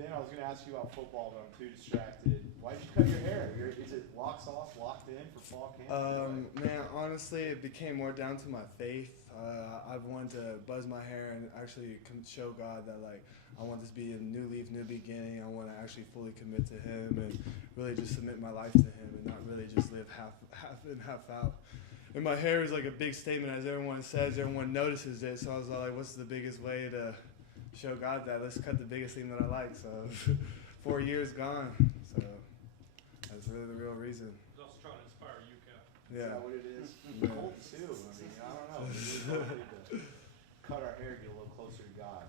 Ben, I was going to ask you about football, but I'm too distracted. Why'd you cut your hair? Is it locks off, locked in for fall camp? Man, honestly, it became more down to my faith. I've wanted to buzz my hair and actually show God that, like, I want this to be a new leaf, new beginning. I want to actually fully commit to Him and really just submit my life to Him and not really just live half in, half out. And my hair is like a big statement, as everyone says. Everyone notices it. So I was like, what's the biggest way to show God that? Let's cut the biggest thing that I like. So 4 years gone. So that's really the real reason. He's also trying to inspire you, Cap. Yeah. Is that what it is? Cold too. I mean, I don't know. We need to cut our hair, get a little closer to God.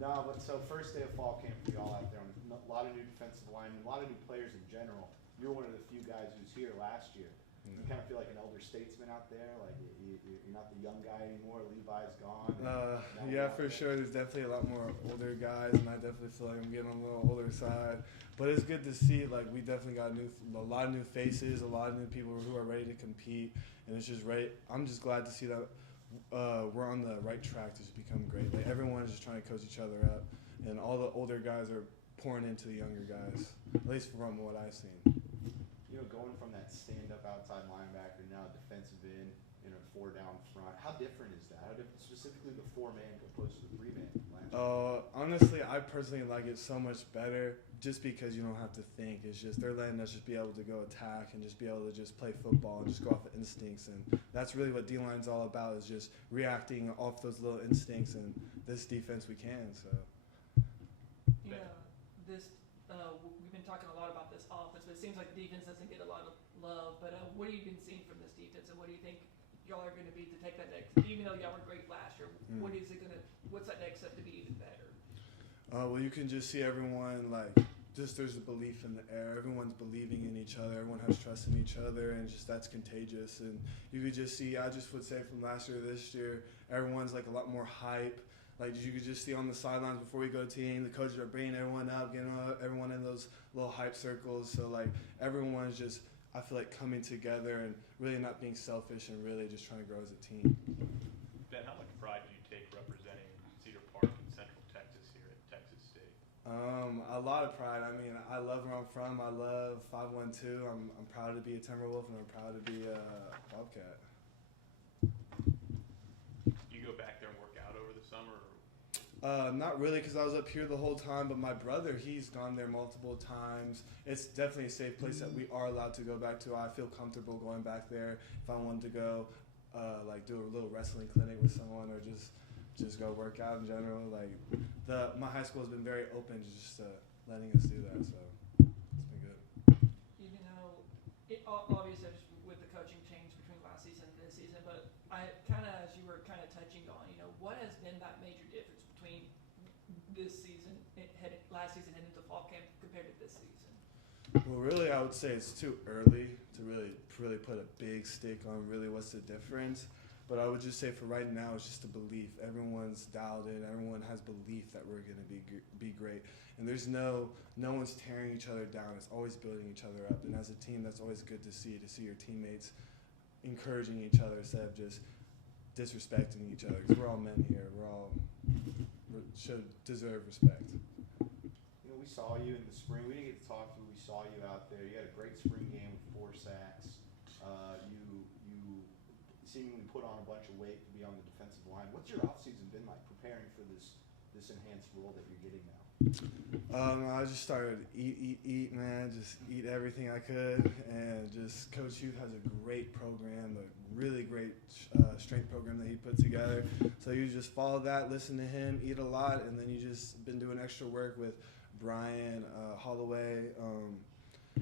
No, but so first day of fall camp for y'all out there. A lot of new defensive linemen, a lot of new players in general. You're one of the few guys who's here last year. You kind of feel like an elder statesman out there. Like you're not the young guy anymore. Levi's gone. Yeah, for sure. There's definitely a lot more older guys, and I definitely feel like I'm getting on the little older side. But it's good to see. Like we definitely got a lot of new faces, a lot of new people who are ready to compete, and it's just right. I'm just glad to see that we're on the right track to just become great. Like everyone is just trying to coach each other up, and all the older guys are pouring into the younger guys. At least from what I've seen. You know, going from that stand-up outside linebacker now defensive end, you know, 4 down front. How different is that? How different, specifically the 4-man opposed to the 3-man? Honestly, I personally like it so much better just because you don't have to think. It's just they're letting us just be able to go attack and just be able to just play football and just go off of instincts. And that's really what D-line's all about, is just reacting off those little instincts. And this defense, we can. So. Yeah, we've been talking a lot about this offense, but it seems like the defense doesn't get a lot of love. But what have you been seeing from this defense, and what do you think y'all are going to be to take that next? Even though y'all were great last year, what's that next step to be even better? Well, you can just see everyone there's a belief in the air. Everyone's believing in each other. Everyone has trust in each other, and just that's contagious. And you could just see. I just would say from last year to this year, everyone's like a lot more hype. Like you could just see on the sidelines before we go to team, the coaches are bringing everyone up, getting everyone in those little hype circles. So like everyone's just, I feel like, coming together and really not being selfish and really just trying to grow as a team. Ben, how much pride do you take representing Cedar Park in Central Texas here at Texas State? A lot of pride. I mean, I love where I'm from. I love 512. I'm proud to be a Timberwolf, and I'm proud to be a Bobcat. You go back there and work out over the summer? Not really, because I was up here the whole time, but my brother, he's gone there multiple times. It's definitely a safe place that we are allowed to go back to. I feel comfortable going back there. If I wanted to go, do a little wrestling clinic with someone, or just go work out in general. Like my high school has been very open to just letting us do that, so it's been good. Even though, obviously with the coaching change between last season and this season, but I kind of, as you were kind of touching on, what has been that major difference between this season, last season and into fall camp compared to this season? Well, really, I would say it's too early to really put a big stick on really what's the difference. But I would just say for right now, it's just a belief. Everyone's dialed in. Everyone has belief that we're going to be great. And there's no one's tearing each other down. It's always building each other up. And as a team, that's always good to see your teammates encouraging each other instead of just disrespecting each other. Because we're all men here. We should deserve respect. You know, we saw you in the spring. We didn't get to talk to you. We saw you out there. You had a great spring game with 4 sacks. You seemingly put on a bunch of weight to be on the defensive line. What's your offseason been like preparing for this enhanced role that you're getting now? I just started eat, man. Just eat everything I could, and just Coach Hughes has a great program, a really great strength program that he put together. So you just follow that, listen to him, eat a lot, and then you just been doing extra work with Brian Holloway,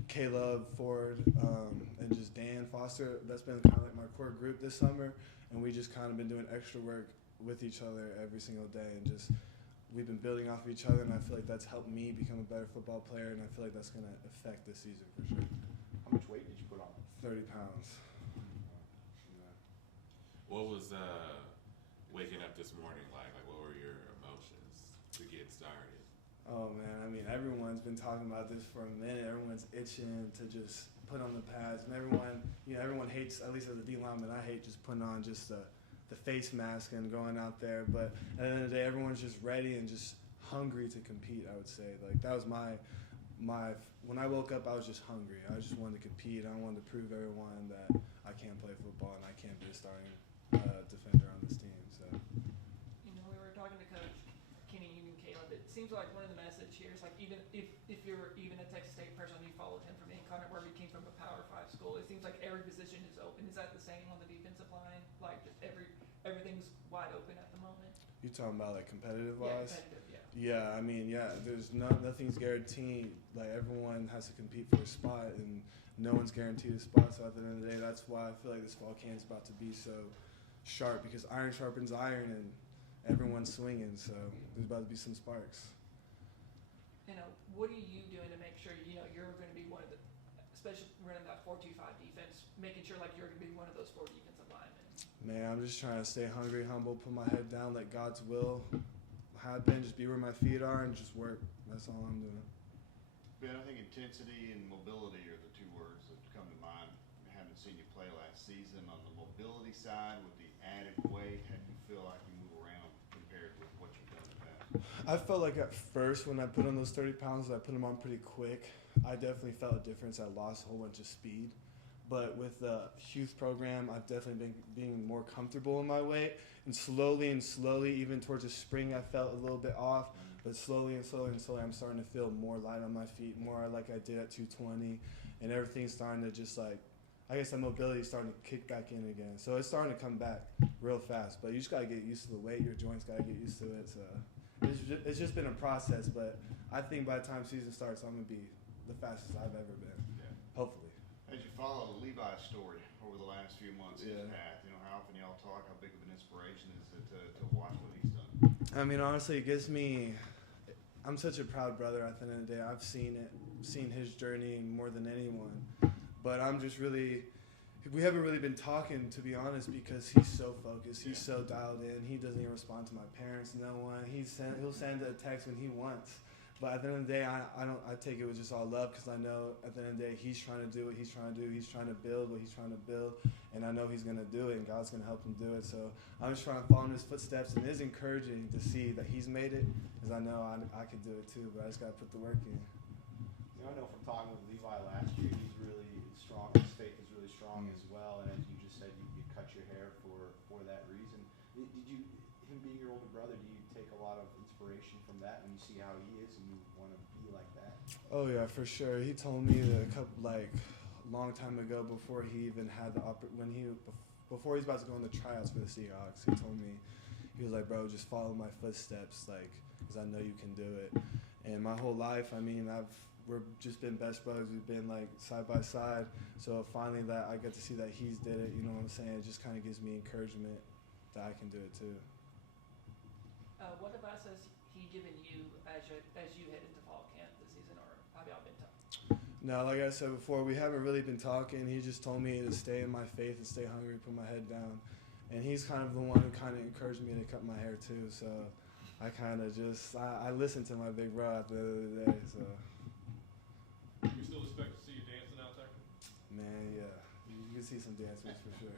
Caleb Ford, and just Dan Foster. That's been kind of like my core group this summer, and we just kind of been doing extra work with each other every single day, and just we've been building off of each other, and I feel like that's helped me become a better football player, and I feel like that's going to affect this season for sure. How much weight did you put on? 30 pounds. Yeah. What was waking up this morning like? Like, what were your emotions to get started? Oh, man, I mean, everyone's been talking about this for a minute. Everyone's itching to just put on the pads, and everyone hates, at least as a D lineman, I hate just putting on just the face mask and going out there. But at the end of the day, everyone's just ready and just hungry to compete. I would say like that was my when I woke up, I was just hungry. I just wanted to compete. I wanted to prove to everyone that I can play football and I can be a starting defender on this team. So. You know, we were talking to Coach Kinne and Caleb. It seems like one of the message here is like even if you're even a Texas State person, you followed him from Incarnate, where he came from a Power 5 school. It seems like every position is open. Is that the same on the defensive line? Like just everything's wide open at the moment. You talking about like competitive Yeah, wise? competitive. Yeah. Yeah, I mean, yeah. There's nothing's guaranteed. Like everyone has to compete for a spot, and no one's guaranteed a spot. So at the end of the day, that's why I feel like this fall camp's about to be so sharp, because iron sharpens iron, and everyone's swinging. So there's about to be some sparks. You know, what are you doing to make sure you're going to be one of the, especially running that 4-2-5 defense, making sure like you're going to be one of those 4 defensive linemen? Man, I'm just trying to stay hungry, humble, put my head down, let God's will happen, just be where my feet are, and just work. That's all I'm doing. Ben, I think intensity and mobility are the 2 words that come to mind. I haven't seen you play last season. On the mobility side, with the added weight, how do you feel like you move around compared with what you've done in the past? I felt like at first when I put on those 30 pounds, I put them on pretty quick. I definitely felt a difference. I lost a whole bunch of speed. But with the youth program, I've definitely been being more comfortable in my weight. And slowly, even towards the spring, I felt a little bit off. But slowly, I'm starting to feel more light on my feet, more like I did at 220. And everything's starting to just like, I guess that mobility is starting to kick back in again. So it's starting to come back real fast. But you just got to get used to the weight. Your joints got to get used to it. So it's just been a process. But I think by the time season starts, I'm going to be the fastest I've ever been, hopefully. As you follow Levi's story over the last few months, his Yeah. path, how often y'all talk, how big of an inspiration is it to watch what he's done? I mean, honestly, it gives me. I'm such a proud brother. At the end of the day, I've seen his journey more than anyone. But I'm just really. We haven't really been talking, to be honest, because he's so focused. He's so dialed in. He doesn't even respond to my parents, no one. He'll send a text when he wants. But at the end of the day, I take it with just all love, because I know at the end of the day he's trying to do what he's trying to do. He's trying to build what he's trying to build, and I know he's going to do it, and God's going to help him do it. So I'm just trying to follow in his footsteps, and it's encouraging to see that he's made it, because I know I could do it too, but I just got to put the work in. I know from talking with Levi last year, he's really strong. His faith is really strong as well. And as you just said, you cut your hair for that reason. Did you, him being your older brother, do you take a lot of inspiration from that when you see how he is and you want to be like that? Oh yeah, for sure. He told me a long time ago, before he even had before he was about to go in the tryouts for the Seahawks, he told me, he was like, bro, just follow my footsteps, because I know you can do it. And my whole life, I mean, we've just been best brothers. We've been like side by side. So finally that I get to see that he's did it, you know what I'm saying? It just kind of gives me encouragement that I can do it too. What advice has he given you as you head into fall camp this season, or have y'all been talking? No, like I said before, we haven't really been talking. He just told me to stay in my faith and stay hungry, put my head down. And he's kind of the one who kind of encouraged me to cut my hair too. So I kind of just, I listened to my big bro at the end of the day. So. We still expect to see you dancing out there? Man, yeah. You can see some dance moves for sure.